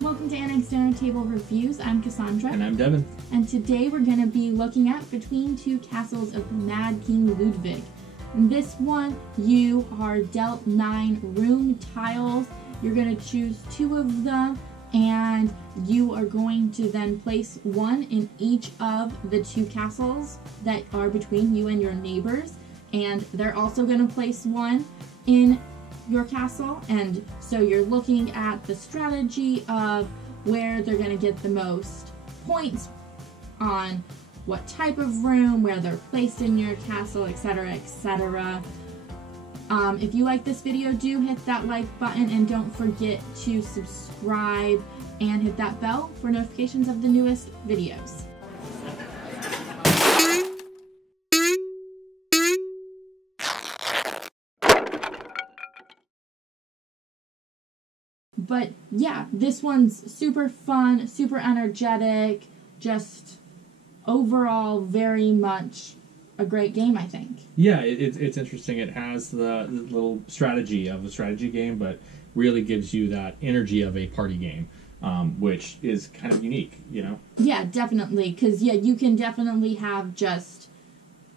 Welcome to Annexed Dinner Table Reviews. I'm Cassandra. And I'm Devin. And today we're going to be looking at Between Two Castles of Mad King Ludwig. In this one, you are dealt 9 room tiles. You're going to choose 2 of them, and you are going to then place 1 in each of the 2 castles that are between you and your neighbors. And they're also going to place 1 in your castle, and so you're looking at the strategy of where they're going to get the most points on what type of room, where they're placed in your castle, etc., etc. If you like this video, do hit that like button and don't forget to subscribe and hit that bell for notifications of the newest videos. But yeah, this one's super fun, super energetic, just overall very much a great game, I think. Yeah, it's interesting. It has the little strategy of a strategy game, but really gives you that energy of a party game, which is kind of unique, you know? Yeah, definitely, because yeah, you can definitely have just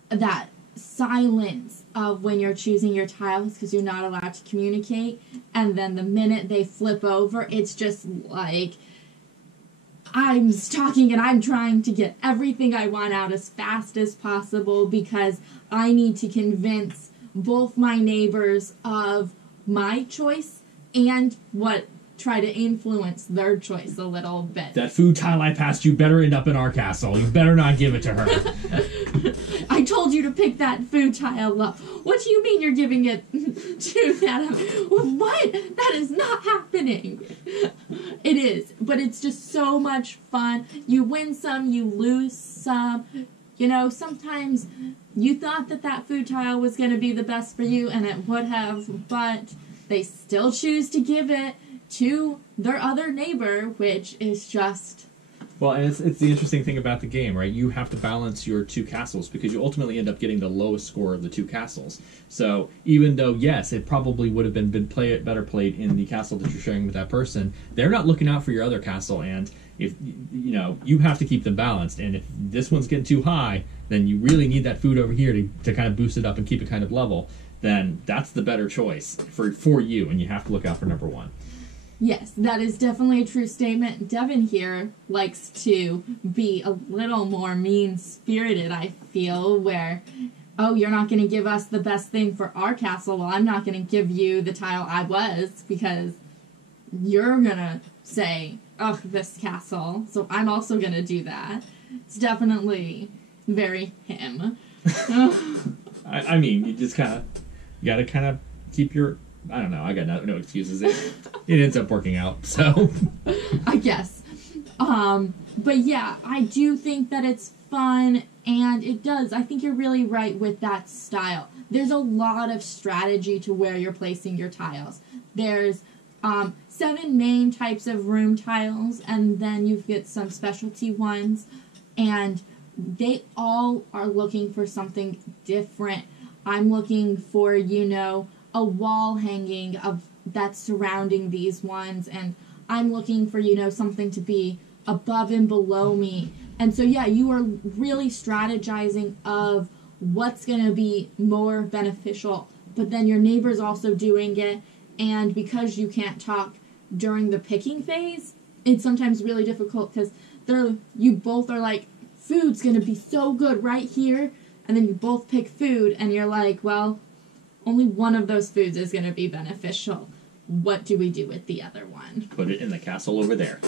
that silence of when you're choosing your tiles because you're not allowed to communicate, and then the minute they flip over, it's just like I'm talking and I'm trying to get everything I want out as fast as possible because I need to convince both my neighbors of my choice and try to influence their choice a little bit. That food tile I passed you better end up in our castle. You better not give it to her. I told you to pick that food tile up. What do you mean you're giving it to that? What? That is not happening. It is, but it's just so much fun. You win some, you lose some. You know, sometimes you thought that food tile was going to be the best for you, and it would have, but they still choose to give it to their other neighbor, which is just... Well, and it's the interesting thing about the game, right? You have to balance your 2 castles because you ultimately end up getting the lowest score of the 2 castles. So even though, yes, it probably would have been better played in the castle that you're sharing with that person, they're not looking out for your other castle, and if you know, you have to keep them balanced. And if this one's getting too high, then you really need that food over here to kind of boost it up and keep it kind of level. Then that's the better choice for you, and you have to look out for number 1. Yes, that is definitely a true statement. Devin here likes to be a little more mean-spirited, I feel, where, oh, you're not going to give us the best thing for our castle, well, I'm not going to give you the tile I was, because you're going to say, oh, this castle, so I'm also going to do that. It's definitely very him. I mean, you just you got to kind of keep your... I don't know. I got no excuses. It ends up working out, so. I guess. But yeah, I do think that it's fun, and it does. I think you're really right with that style. There's a lot of strategy to where you're placing your tiles. There's 7 main types of room tiles, and then you get some specialty ones, and they all are looking for something different. I'm looking for, you know, a wall hanging that's surrounding these ones, and I'm looking for, you know, something to be above and below me. And so yeah, you are really strategizing of what's going to be more beneficial, but then your neighbor's also doing it, and because you can't talk during the picking phase, it's sometimes really difficult because you both are like, food's going to be so good right here, and then you both pick food, and you're like, well, only one of those foods is going to be beneficial. What do we do with the other one? Put it in the castle over there.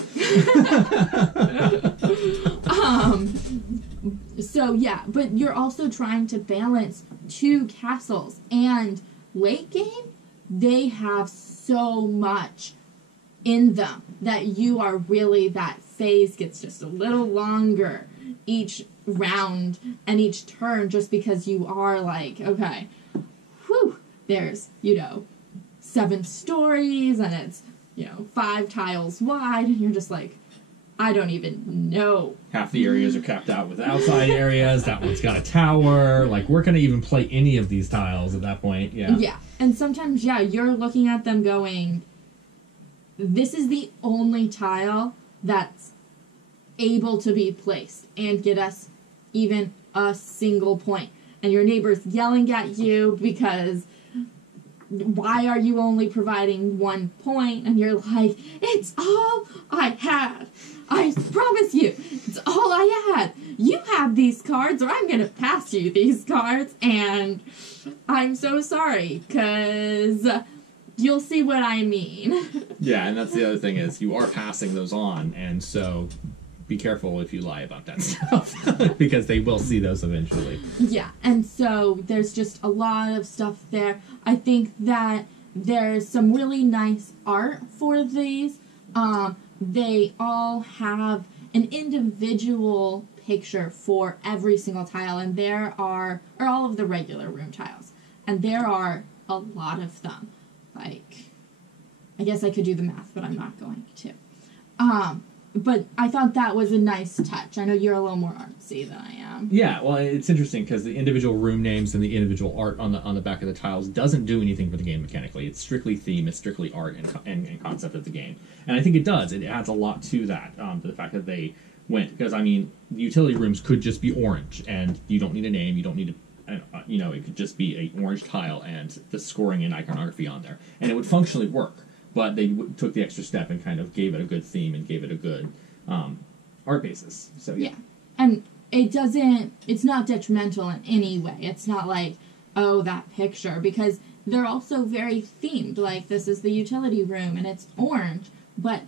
So yeah, but you're also trying to balance 2 castles, and late game, they have so much in them that you are really, that phase gets just a little longer each round and each turn, just because you are like, okay, there's, you know, 7 stories, and it's, you know, 5 tiles wide, and you're just like, I don't even know. Half the areas are capped out with outside areas. That one's got a tower. Like, we're going to even play any of these tiles at that point. Yeah. Yeah. And sometimes, yeah, you're looking at them going, this is the only tile that's able to be placed and get us even a single point. And your neighbor's yelling at you because why are you only providing 1 point? And you're like, it's all I had. I promise you, it's all I had. You have these cards or I'm going to pass you these cards. And I'm so sorry because you'll see what I mean. Yeah, and that's the other thing is you are passing those on. And so be careful if you lie about that stuff because they will see those eventually. Yeah, and so there's just a lot of stuff there. I think that there's some really nice art for these. They all have an individual picture for every single tile, and there are, or all of the regular room tiles, and there are a lot of them. Like, I guess I could do the math, but I'm not going to. But I thought that was a nice touch. I know you're a little more artsy than I am. Yeah, well, it's interesting because the individual room names and the individual art on the back of the tiles doesn't do anything for the game mechanically. It's strictly theme, it's strictly art and concept of the game. And I think it does. It adds a lot to that, to the fact that they went. Because, I mean, the utility rooms could just be orange, and you don't need a name, you don't need it could just be an orange tile and the scoring and iconography on there. And it would functionally work. But they took the extra step and kind of gave it a good theme and gave it a good art basis. So yeah. And it's not detrimental in any way. It's not like, oh, that picture. Because they're also very themed. Like, this is the utility room and it's orange. But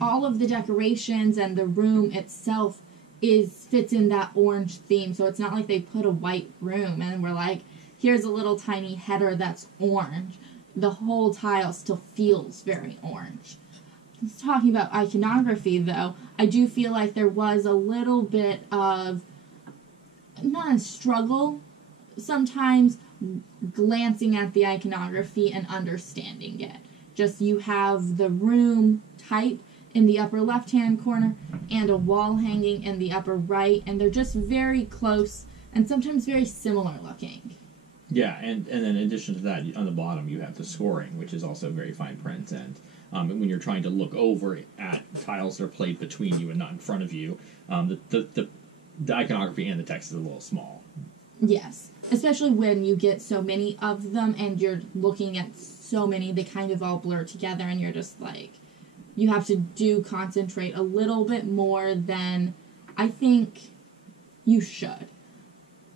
all of the decorations and the room itself fits in that orange theme. So it's not like they put a white room and we're like, here's a little tiny header that's orange. The whole tile still feels very orange. Talking about iconography, though, I do feel like there was a little bit of, not a struggle, sometimes glancing at the iconography and understanding it. Just you have the room type in the upper left-hand corner and a wall hanging in the upper right, and they're just very close and sometimes very similar looking. Yeah, and then in addition to that, on the bottom you have the scoring, which is also very fine print. And when you're trying to look over at tiles that are played between you and not in front of you, the iconography and the text is a little small. Yes, especially when you get so many of them and you're looking at so many, they kind of all blur together and you're just like, you have to concentrate a little bit more than I think you should.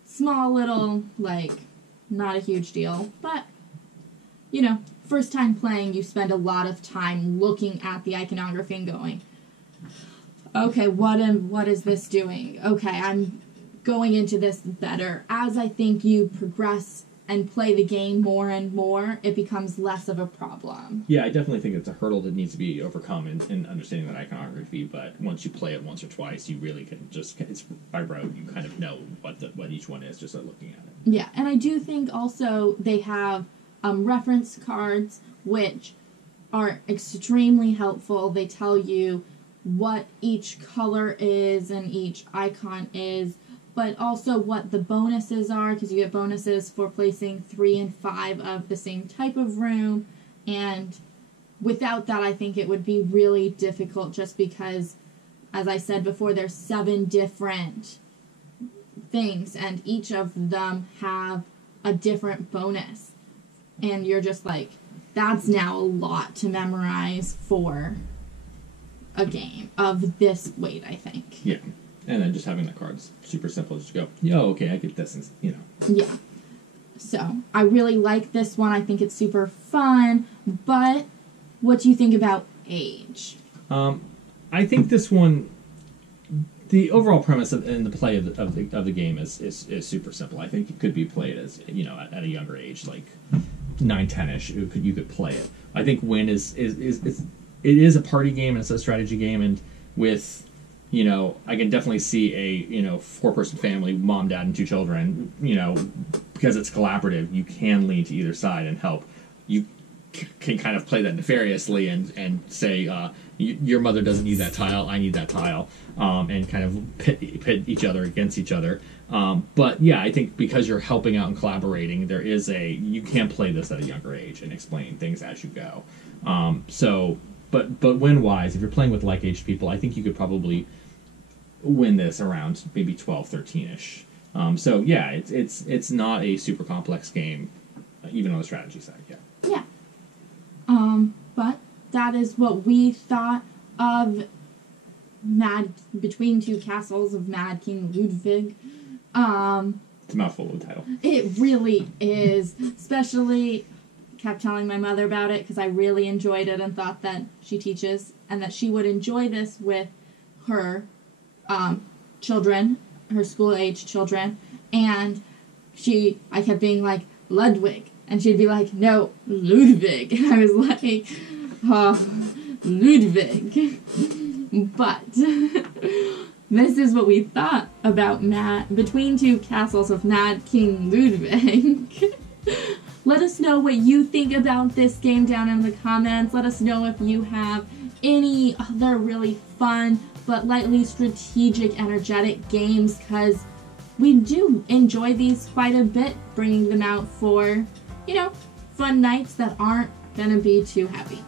Small little, like, not a huge deal, but, you know, first time playing, you spend a lot of time looking at the iconography and going, okay, what is this doing? Okay, I'm going into this better. As I think you progress and play the game more and more, it becomes less of a problem. Yeah, I definitely think it's a hurdle that needs to be overcome in understanding that iconography, but once you play it once or twice, you really can just, it's by rote, you kind of know what each one is just by looking at it. Yeah, and I do think also they have reference cards, which are extremely helpful. They tell you what each color is and each icon is, but also what the bonuses are, because you get bonuses for placing 3 and 5 of the same type of room, and without that I think it would be really difficult just because, as I said before, there's 7 different things, and each of them have a different bonus, and you're just like, that's now a lot to memorize for a game of this weight, I think. Yeah. And then just having the cards super simple, just go, yo, okay, I get this, and, you know. Yeah. So, I really like this one. I think it's super fun, but what do you think about age? I think this one, the overall premise and the play of the game is super simple. I think it could be played as, you know, at a younger age, like 9, 10-ish, you could play it. I think Win it is a party game and it's a strategy game, and with, you know, I can definitely see a, you know, 4-person family, mom, dad, and 2 children, you know, because it's collaborative, you can lean to either side and help. You can kind of play that nefariously and say, your mother doesn't need that tile, I need that tile, and kind of pit each other against each other. But yeah, I think because you're helping out and collaborating, you can play this at a younger age and explain things as you go. But but win-wise, if you're playing with like-aged people, I think you could probably win this around maybe 12, 13-ish. So yeah, it's not a super complex game, even on the strategy side. Yeah. Yeah. But that is what we thought of Between Two Castles of Mad King Ludwig. It's a mouthful of a title. It really is. Especially, kept telling my mother about it because I really enjoyed it and thought that she teaches and that she would enjoy this with her children, her school-age children. And I kept being like, Ludwig. And she'd be like, no, Ludwig. And I was like, oh, Ludwig. But this is what we thought about Between Two Castles of Mad King Ludwig. Let us know what you think about this game down in the comments. Let us know if you have any other really fun but lightly strategic, energetic games, because we do enjoy these quite a bit, bringing them out for, fun nights that aren't gonna be too heavy.